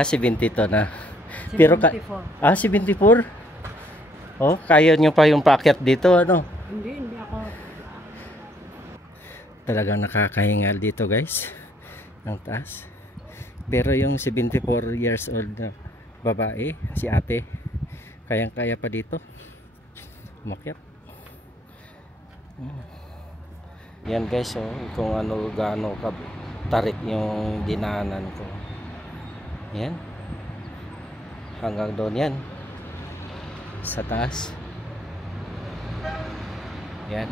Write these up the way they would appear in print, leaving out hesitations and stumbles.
72 na. Pero 74. 74? Oh, kaya nyo pa yung paakyat dito, ano? Hindi ako. Talagang nakakahingal dito, guys. Ang taas. Pero yung 74 years old na babae, si ate, kayang-kaya pa dito. Umakyat. Yan guys, oh, kung ano gaano ka tarik yung dinaanan ko. Yan. Hanggang doon yan. Sa taas. Yan.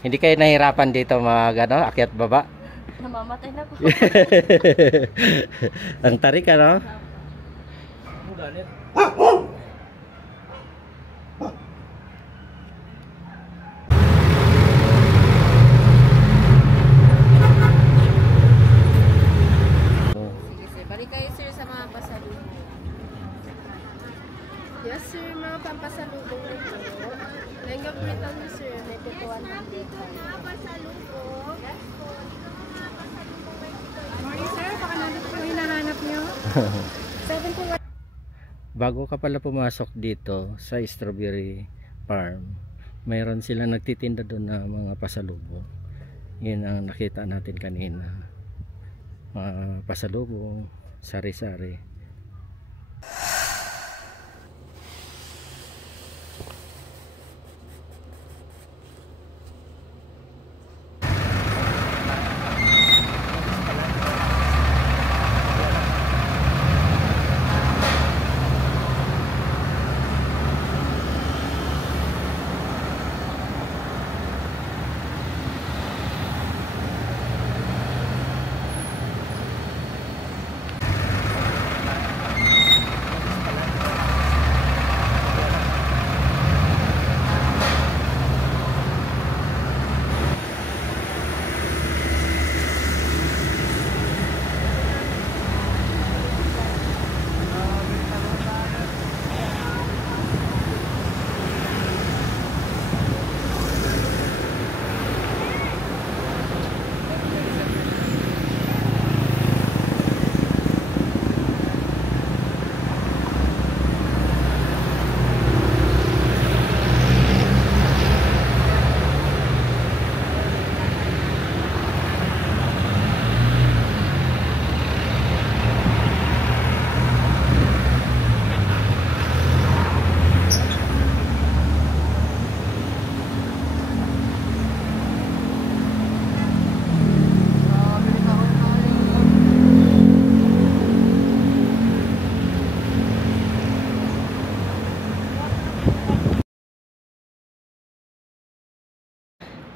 Hindi kayo nahirapan dito mga gano, akyat baba? Namamatay na po. Ang tarik ano? Sige sir, balik kayo sir sa mga pasalubong. Yes sir, mga pampasalubong nito. Lenggap nito ni sir, may tutuan na dito. Mga pasalubong. Morning sir, baka nandito po hinahanap nyo. 71. Bago ka pala pumasok dito sa strawberry farm, mayroon sila nagtitinda doon na mga pasalubong. Yun ang nakita natin kanina. Mga pasalubong, sari-sari.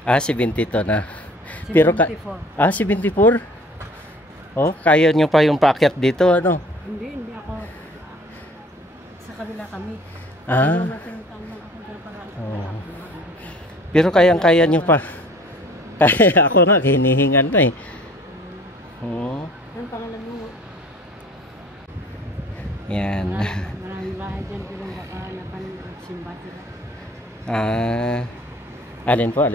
Ah, 72 na. Pero 74? Oh, kaya nyo pa yung paakyat dito, ano? Hindi ako. Sa kabila kami. Ah. Oh. Pero kayang-kaya nyo pa. Kaya ako nga, hinihingan na eh. Oh. Anong pangalan mo? Yan. Maraming bahay dyan, pero baka napan-simba sila. Ah. Alin po?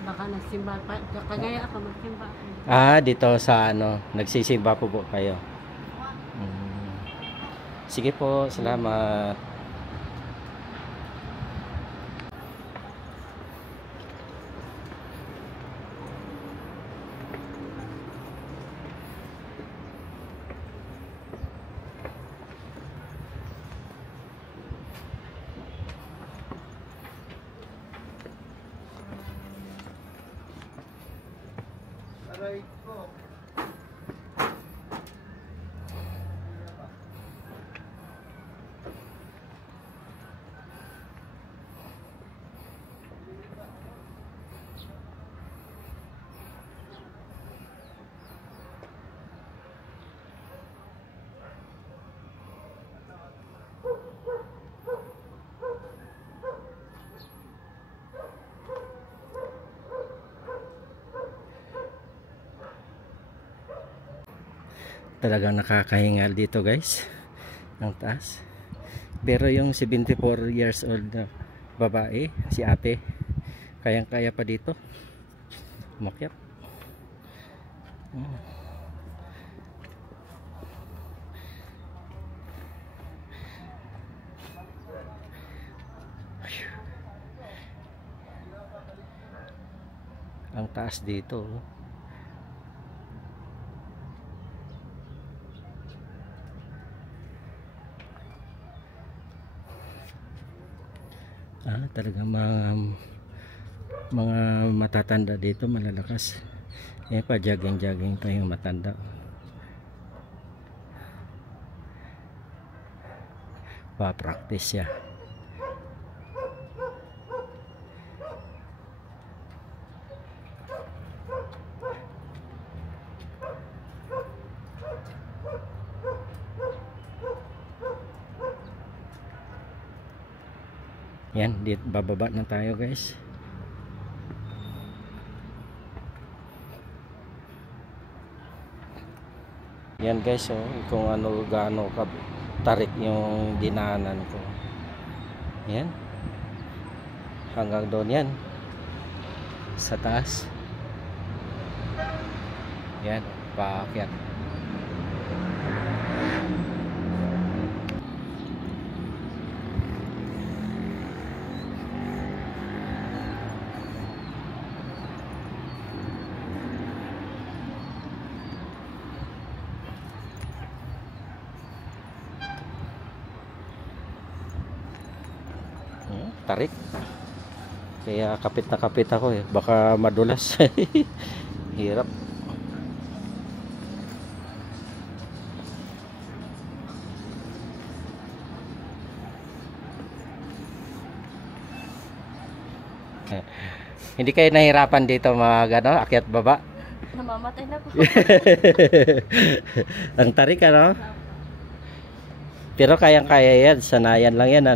Baka nagsimba pa. Kagaya ako magsimba. Ah, dito sa ano, nagsisimba po kayo. Sige po, salamat. Talagang nakakahingal dito guys, ang taas. Pero yung 74 years old na babae, si ate, Kayang-kaya pa dito. Umakyat. Ang taas dito. Talagang mga matatanda dito malalakas. Pa jogging pa yung matanda. Pa-practice siya. Yan, dito bababa na tayo guys. Yan guys, kung ano gaano ka tarik yung dinaanan ko. Yan. Hanggang doon yan. Sa taas. Yan, paakyat. Tarik. Kaya kapit na kapit ako baka madulas. Hirap. Hindi kayo nahirapan dito mga akyat baba? Namamatay na po. Ang tarik Pero kayang-kaya yan, sanayan lang yan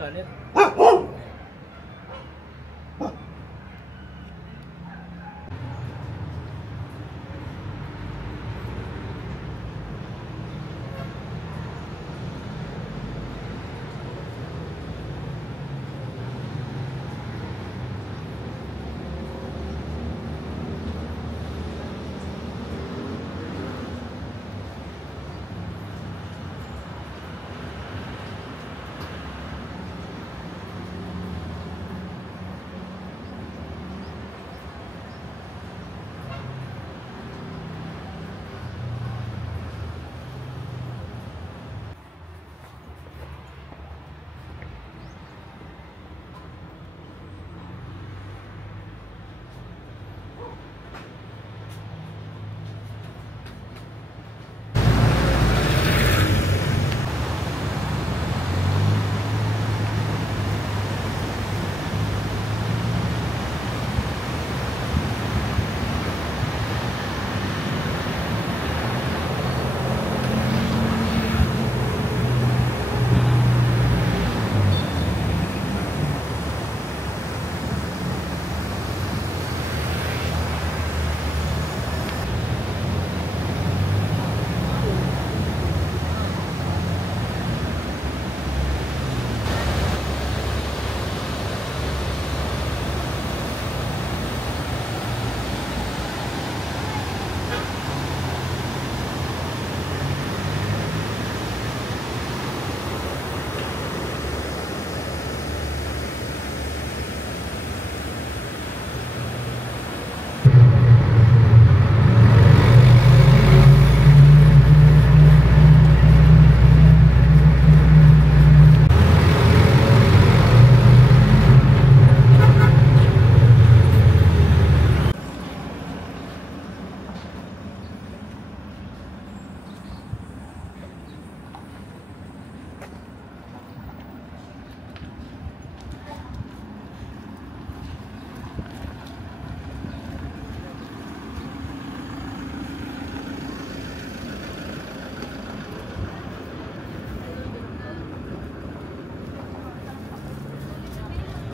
Galit.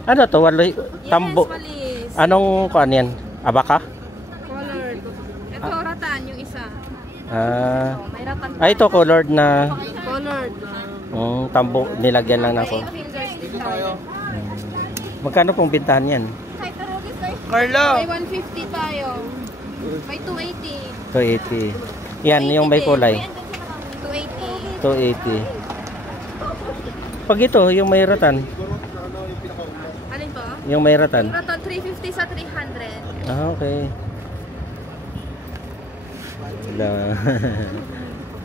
Ano to? Waloy, tambo. Yes, walis. Anong kuan yan? Abaka? Colored. Ito, ratan yung isa. May ratan. Ito colored na Colored. tambo, nilagyan lang na ako. Fingers din tayo. Magkano pong bintahan yan? Carlo! May 150 tayo. May 280. 280. Yan, yung may kulay. 280. 280. Pag ito, yung may ratan. Alin po? Yung may ratan. Ratan 350 sa 300. Okay. Wala.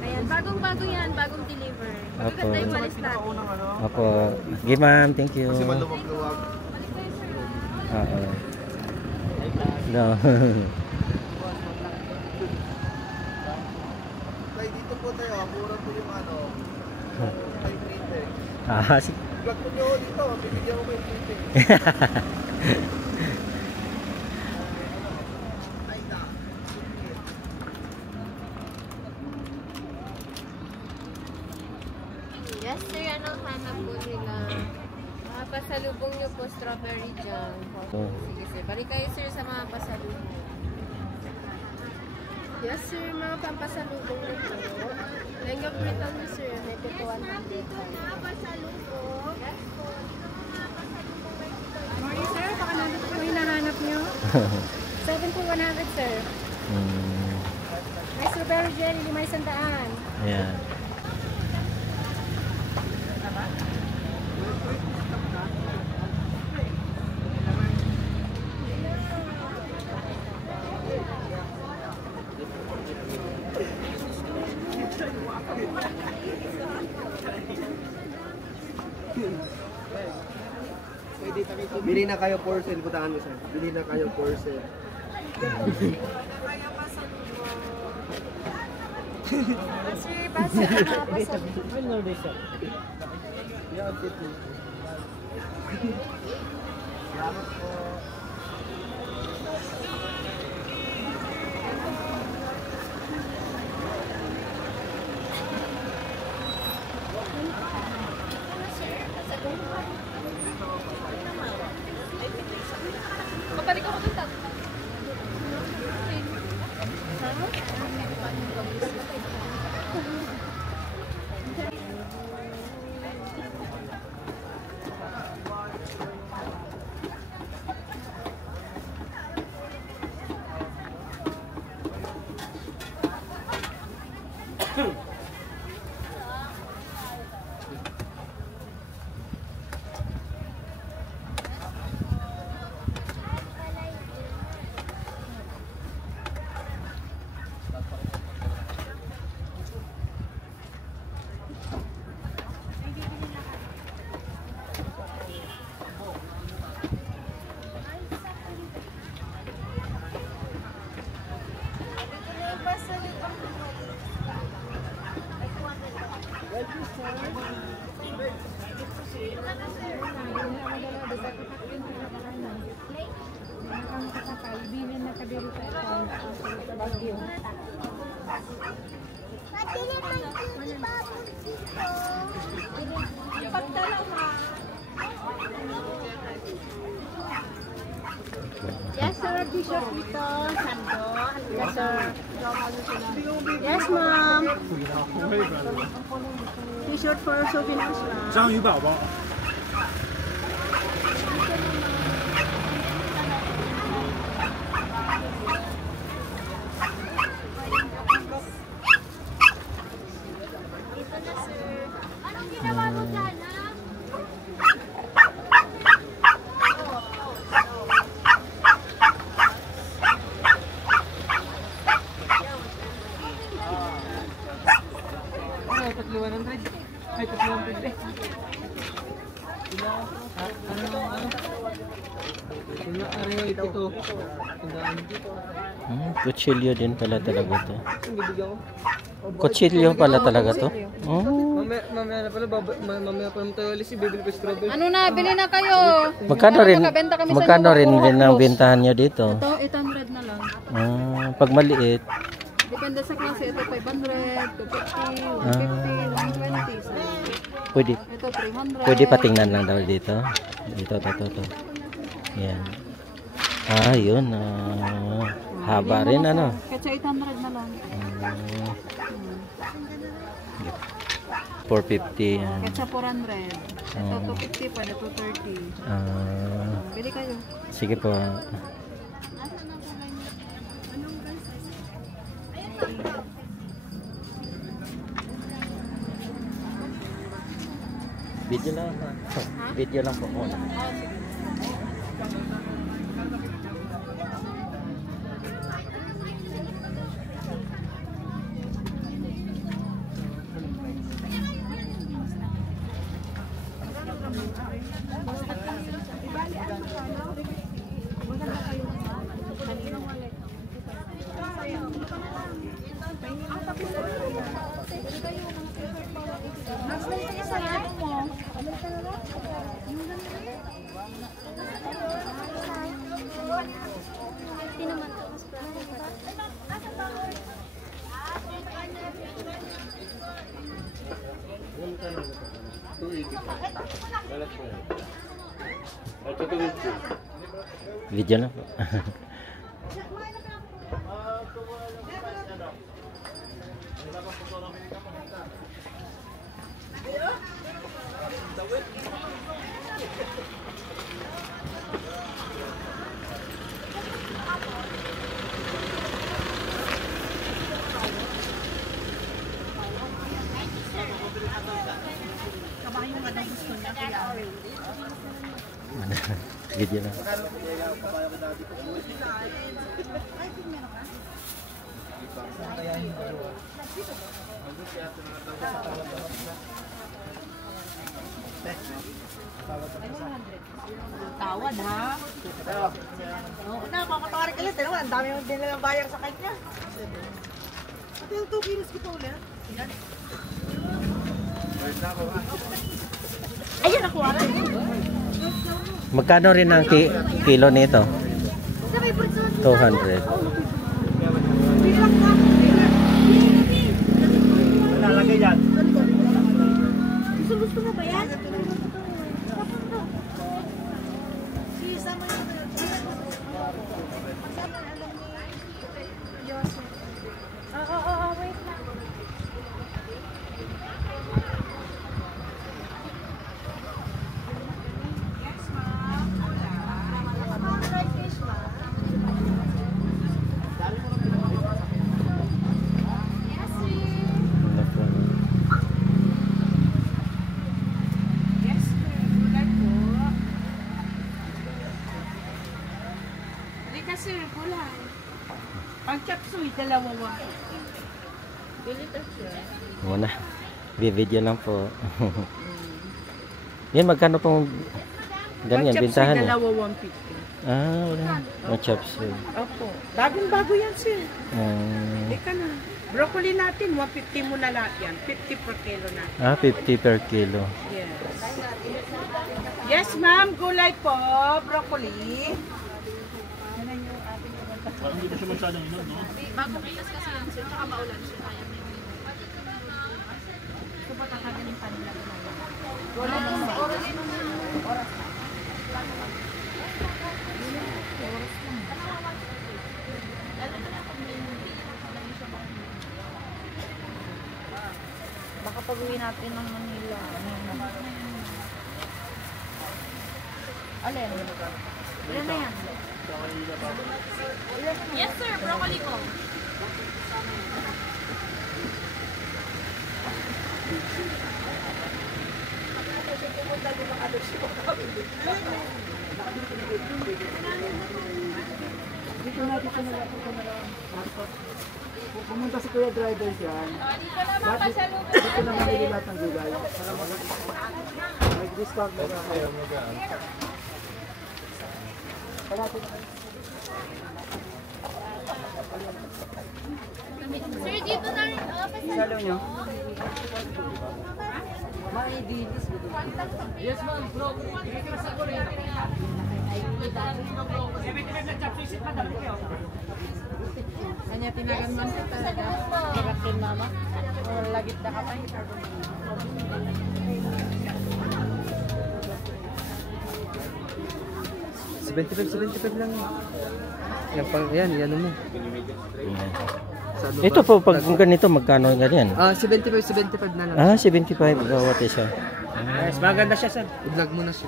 Ayan, bagong-bago yan. Bagong deliver. Apo. Magaganda yung walis natin. Opo. Okay, ma'am. Thank you. Oo. No. Dito po tayo, mura po yung ano, ay printer. Sige. Vlog po nyo dito, bibigyan ko yung printer. Yes sir, anong hanap po nila? Pasalubong nyo po strawberry jam. Oh. Sige sir, balik kayo sir sa mga pasalubong. Yes sir, mga pampasalubong nyo po. Lenga britan nyo sir, may 100. Dito na pasalubong. Yes po, dito na mga pasalubong. Morning sir, baka nandito po hinahanap nyo. 7 po 100 sir. May strawberry jelly, 500. Ayan. Bili na kayo porcel, butaan mo sir. Bili na kayo porcel. Sir, basa na pasalubong. Salamat po. Babalik ako dito. Yes, sir. T-shirt dito. Sando. Yes, sir. Yes, ma'am. T-shirt for souvenirs, ma'am. 章鱼宝宝。 Dito na, sir. Anong ginawa mo dyan, ha? Kutsilyo din pala talaga to. Kutsilyo pala talaga to. Oh. Mamaya na pala, mamaya pa naman tayo alis, bibili pa strawberry. Ano na, bili na kayo. Magkano rin ang bintahan nyo dito? Ito, 800 na lang. Pag maliit, Depende sa klase. Ito 500, 250, 150, 120. So, pwede, ito 300. pwede patingnan lang daw dito. Dito. Yan. Ah, yun. Haba rin, ano? Kahit sa 800 na lang. 450 yan. Kahit sa 400. Ito 250 pa, 230. Bili kayo. Sige po. Video lang. Video lang po muna. Video na po. Video na. Tawad ha? Oo na, makakatawarin ka lang. Tinawa, ang dami yung dinilang bayar sa kanya. Pati yung 2 kilos ko pa ulit. Ayun, nakuha na. Magkano rin ang kilo nito? 200. Lalagay yan. Gusto mo ba yan? Sisa mo yung Oo, wait lang. sir, gulay. Pang chapsuy, dalawa. Bili to siya. Muna. Video lang po. Yan, magkano pong ganyan, bintahan Pang niya? chapsuy, dalawa 150. Ah, wala. Machapsuy. Opo. Bagong-bago yan, sir. Ika na. Broccoli natin, 150 mo na lahat yan. 50 per kilo na. 50 per kilo. Yes. Yes, ma'am. Gulay po. Broccoli. Parang hindi pa siya masyadong inon, no? Bagong bigas kasi yan, sir. Tsaka maulan siya. Kaya may ito ba tatagaling pa nila? Wala na sa oras na oras na. Baka pag-uwi natin ng Manila. Alin? Ilan na yan? Yes sir, broccoli ko. Pumunta si Kuya Driver dyan. Dito na mamili lahat ng gulay. Mag-discount na kayo. Sir, dito na rin. Salo nyo? Yes, ma'am. Bro. Kanya tinagan man ka talaga. Kirakin mama. O lagit na ka pa. 75 lang. Yan, yan mo. Ayan. Ito po, pag ganito, magkano ganyan? 75 na lang. 75 bawat isa. Yes, maganda siya, sir. I-vlog mo na siya.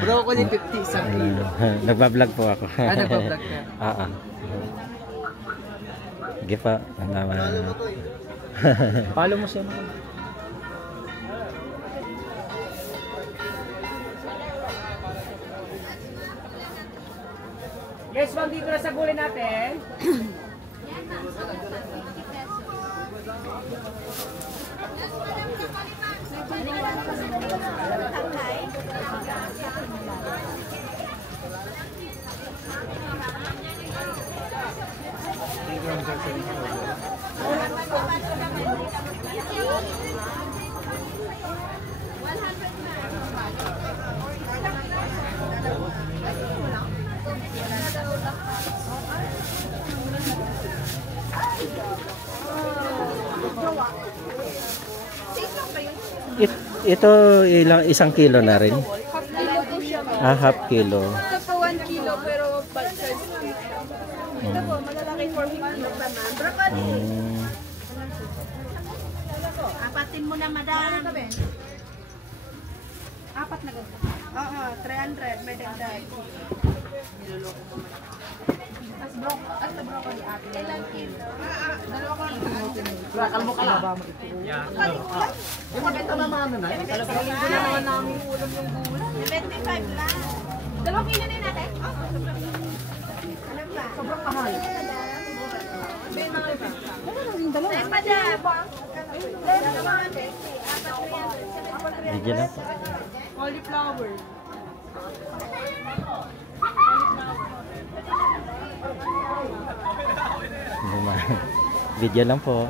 Bro, ko ni 50 isang kilo. Nagbablog po ako. Nagbablog ka? Sige pa. Follow mo siya. Yes, ma'am, dito na sa gulay natin. Ito isang kilo na rin. Half kilo po siya. Half kilo. Ito po 1 kilo pero bite size. Ito po, malalaki 450 naman. Apatin mo na, madam. Apat na ganito. Oo, 300. May dagdag. Niloloko mo man. As the broccoli ate. Ilang kilo? Dalawa ko lang. Kalmo ka lang. Yung maganda na mga na. Talagang hindi naman namin ulam yung gulay. 75 lang. 2 kilo na natin? Ano ba? Sobrang mahal. May mga iba. Sir, madam. Bigyan na po. Cauliflower. Bigyan lang po.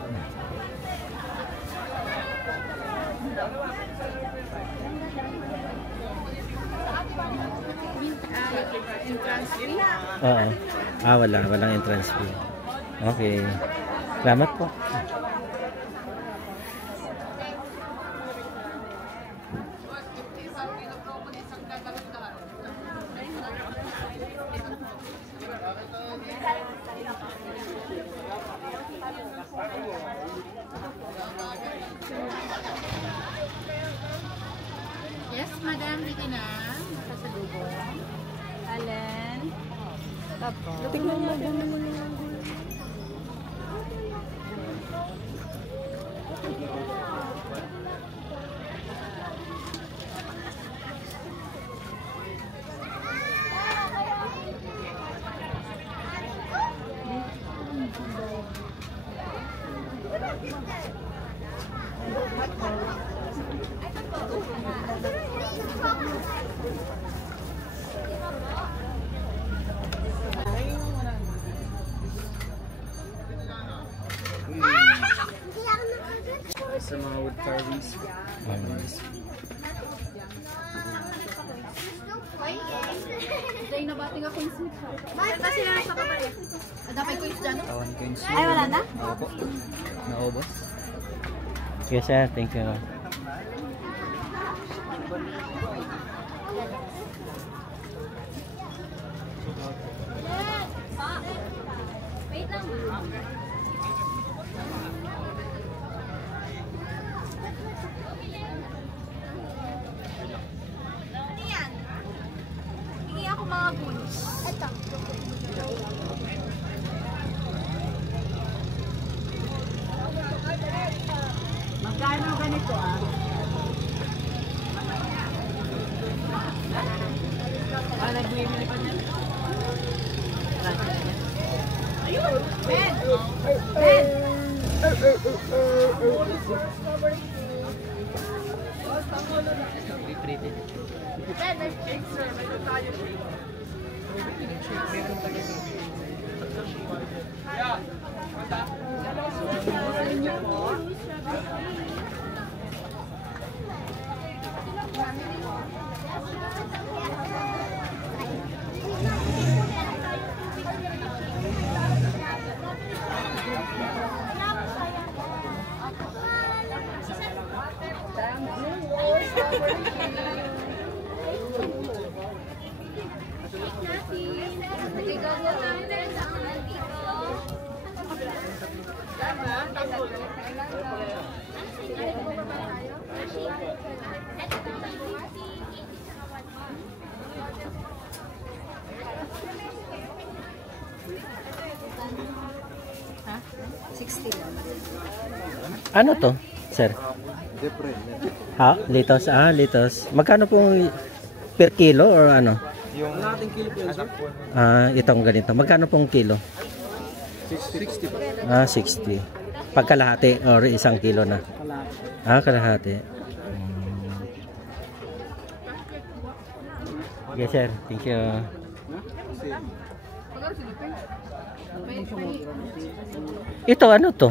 Entrance fee? Oo. Walang entrance fee. Okay. Salamat po. Yes, madam. Dito na. Pasalubong. Allen. Tapos. Tingnan mo. Sa mga wood carvings. Day na bating ako yung sweet. Kasi na sa kapatid. Dapat ko yung dyan. Tawan ko yung Ay, wala na? Opo. Naubos. Yes, sir. Thank you. Wait lang. Ano yan? Hingi ako mga goods. Ito. Magkano ganito ah? Nagbibili pa niya. Ben! Ben! Ben, may picture. May tayo. Ha? 60 lang. Ano to, sir? Different. Ha? Litos? Ah, litos. Magkano pong per kilo or ano? Yung nating kilo po yun, sir? Ah, itong ganito. Magkano pong kilo? 60 po. Ah, 60. Pagkalahati or isang kilo na? Ah, kalahati. Okay, sir. Thank you. Ito, ano to?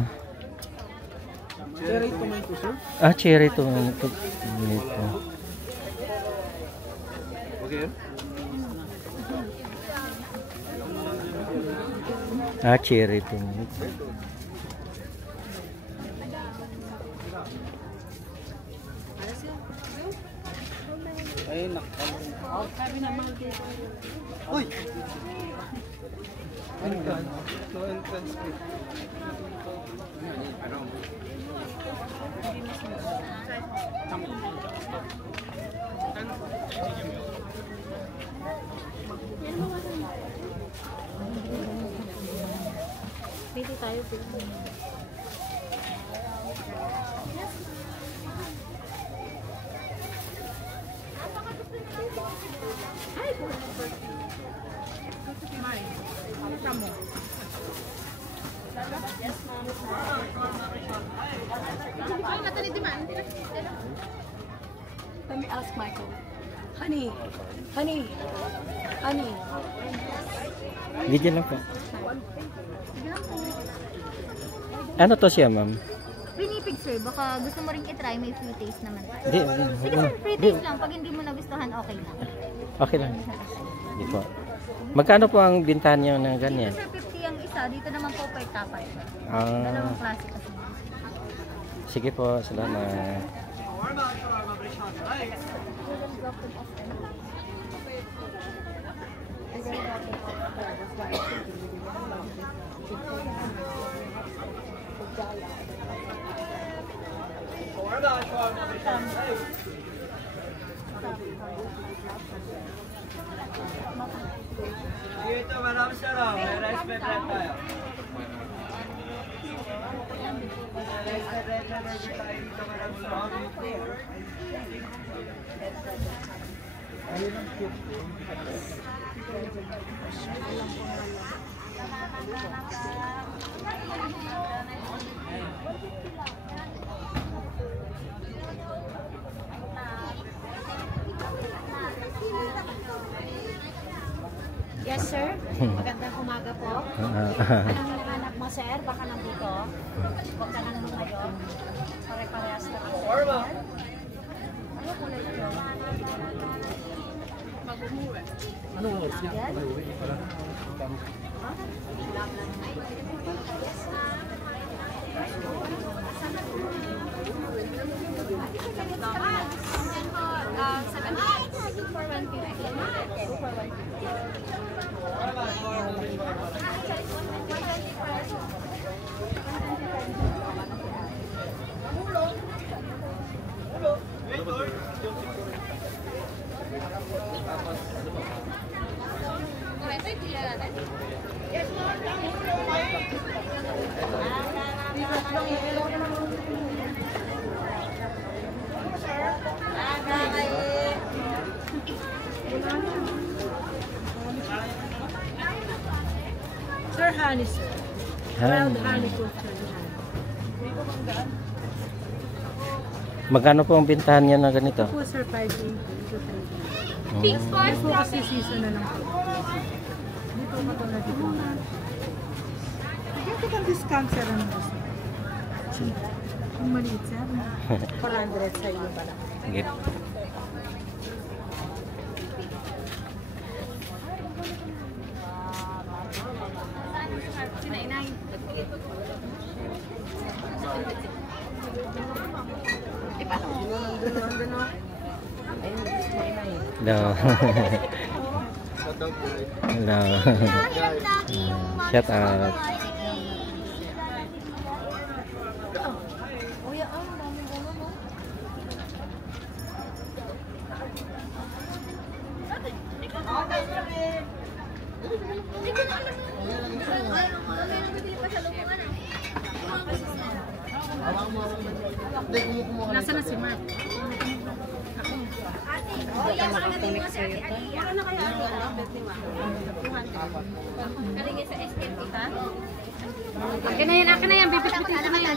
Cherry tomato, sir? Ah, cherry tomato. Ito. Okay. Ah, cherry tomato. Ay, uy! No entrance fee. Pili tayo, pili. Let me ask Michael. Honey, honey, honey. Video lang po. Ano to siya, ma'am? Pinipig sir, baka gusto mo rin i-try, may free taste naman. Di, Sige sir, free taste lang. Pag hindi mo nagustuhan, okay lang. okay lang. Di po. Magkano po ang bintahan niyo na ganyan? Sir, 50 ang isa. Dito naman po per tapay. Ah, Dalawang klase kasi. sige po, salamat. Dito, maraming sarap. May rice bread tayo. Yes sir, magandang umaga po. Anong hinahanap mo sir? Baka nandito. Huwag ka nang ngayon. Pare-parehas na ako. Ano kulay ito? Ano oras niya? Yan? Sir, honey, sir. Wild honey cooked honey. Magkano po ang bintahan niya na ganito? Po, sir, 580. Pink sports Po kasi season na lang po. Dito ka to na dito. Dito kang discount, sir. Ano mo, sir? Ang maliit, sir. 400 sa iyo pala. Sige. No. Shout out. Hello. Shout out. Kuya, ang daming gano'n, no? Hindi ko na alam may nabibili pa sa lubungan, ah. Nasaan na si Mark? Ate, kuya, makalating mo si Ate Aliyah. Ano kaya ang bet ni Mark? Karingin sa SKP ka? Akin na yan, bibit-bitin ko na yan.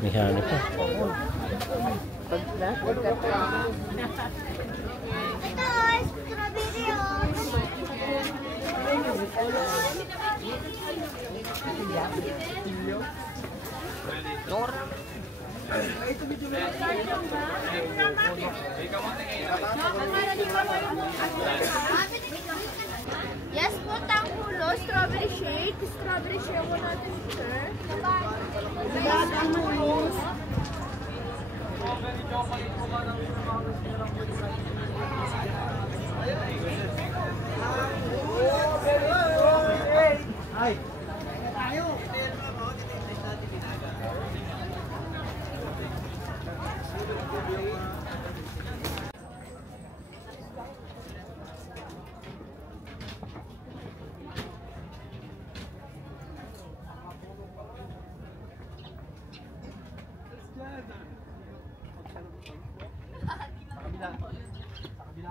May hani pa. Ito, strawberry, Yes po, tangkulo, strawberry shake. Strawberry shake mo natin, sir.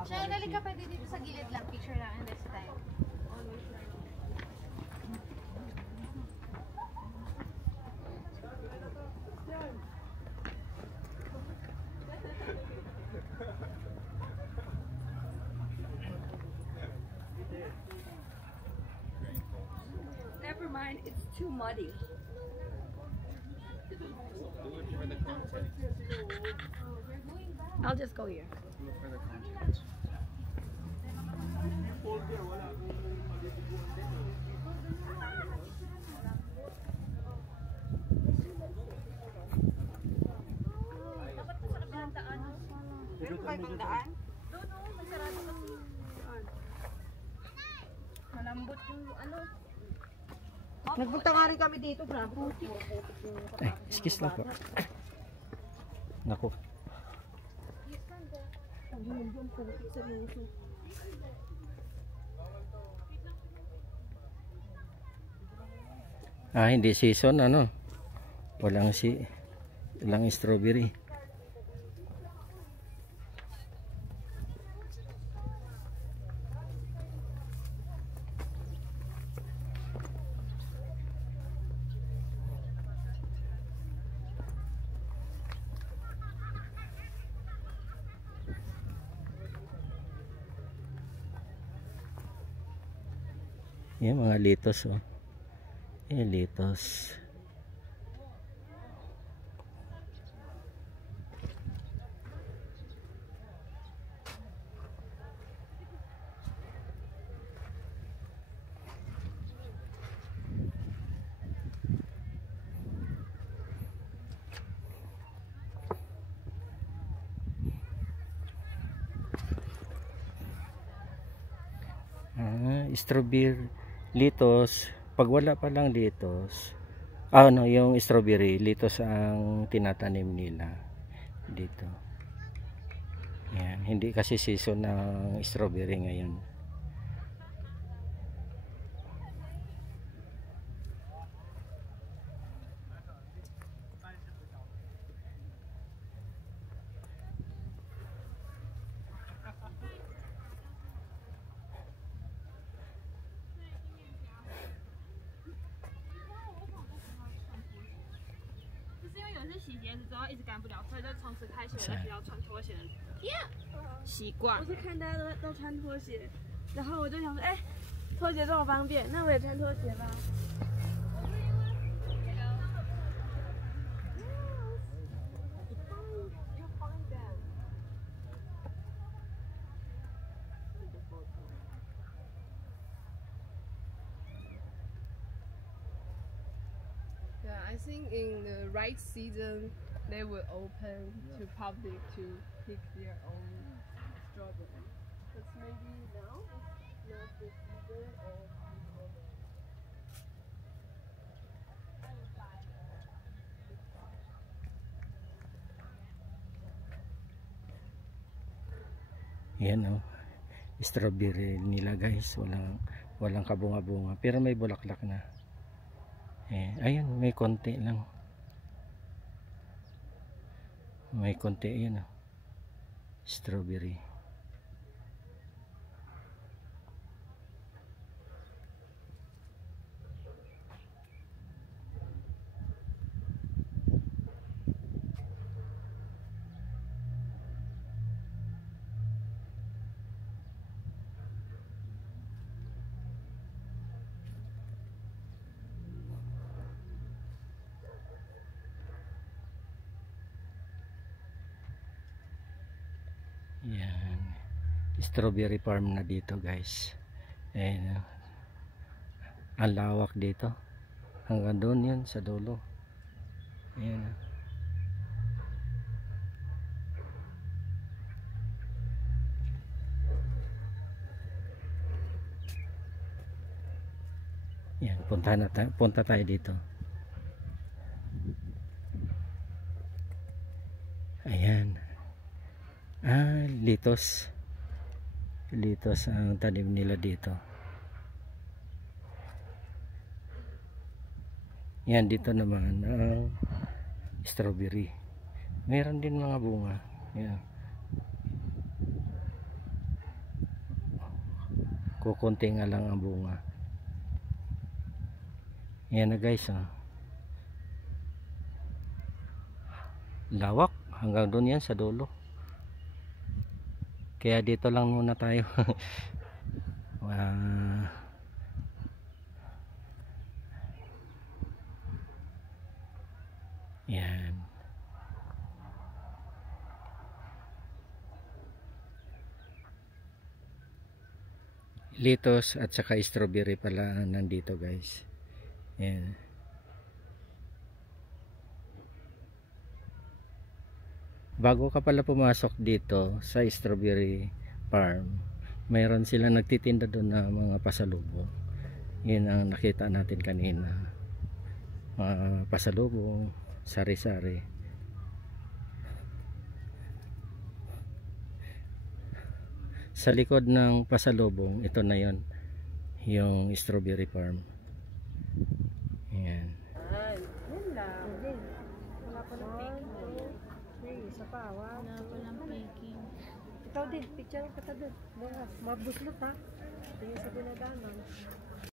Siya, nalik ka pwede dito sa gilid lang. Picture natin this time. Never mind, it's too muddy. I'll just go here. Malambot yung ano. Nagpunta nga rin kami dito, bravo. Ay, excuse lang po. Naku. Hindi season ano. Walang strawberry. Yan mga litos oh. Yan litos. Strawberry litos. Pag wala pa lang litos, yung strawberry litos ang tinatanim nila dito. Yan, hindi kasi season ng strawberry ngayon.我是看大家都穿拖鞋，然后我就想说，哎，拖鞋这么方便，那我也穿拖鞋吧。I think in the right season, they will open to public to pick their own strawberry. But maybe now it's not the season or Yan oh. Strawberry nila guys, walang kabunga-bunga pero may bulaklak na. Ayun, may konti lang. May konti yan oh. Strawberry. Yan, strawberry farm na dito guys. Ayan, ang lawak dito hanggang doon yun sa dulo. Ayan. Yan, punta tayo dito. Ayan. Litos ang tanim nila dito. Yan, dito naman strawberry, meron din mga bunga. Yan, kukunti nga lang ang bunga. Yan na guys lawak hanggang doon yan sa dulo. Kaya dito lang muna tayo. Yan. Litos at saka strawberry pala nandito guys. Yan. Bago ka pala pumasok dito sa strawberry farm, mayroon sila nagtitinda doon na mga pasalubong. Yun ang nakita natin kanina, mga pasalubong, sari-sari. Sa likod ng pasalubong, ito na yon, yung strawberry farm. Yan. Yan lang. Wala pa ng baking. Isa pa, wow. Wala palang baking. Ikaw din, picture ka ta doon. Bukas, mabuslot ha. Tingin sa dinadanan.